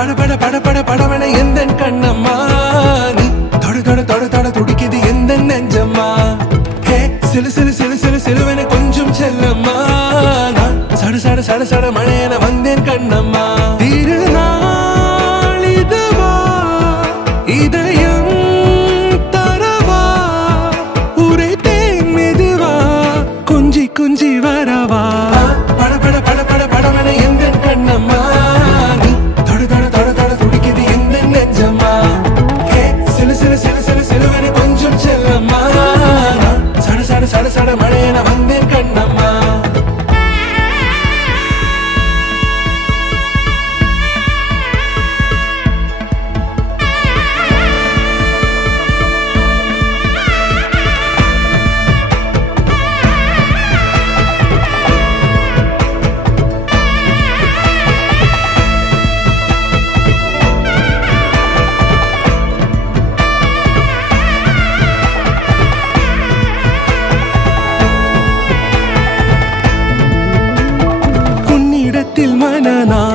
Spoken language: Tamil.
பட பட பட பட படவன எந்த கண்ணம்மா நீ தொட தொட தொட தொட துடிக்குது எந்த நெஞ்சம்மா ஹே சிலு சிலு சிலு சிலு சிலுவன கொஞ்சம் செல்லம்மா நான் சட சட சட சட மழையன வந்தேன் கண்ணம்மா திருநாள் இதுவா இதயம் தரவா உரைத்தேன் மெதுவா குஞ்சி குஞ்சி வரவா பட பட பட பட படவன எந்த கண்ணம்மா நீ தொட தொட தொட தொட துடிக்குது எந்த நெஞ்சம்மா ஹே சிலு சிலு சிலு சிலு சிலுவன கொஞ்சம் செல்லம்மா நான் சட சட சட சட மழையன வந்தேன் கண்ணம்மா மனநாளை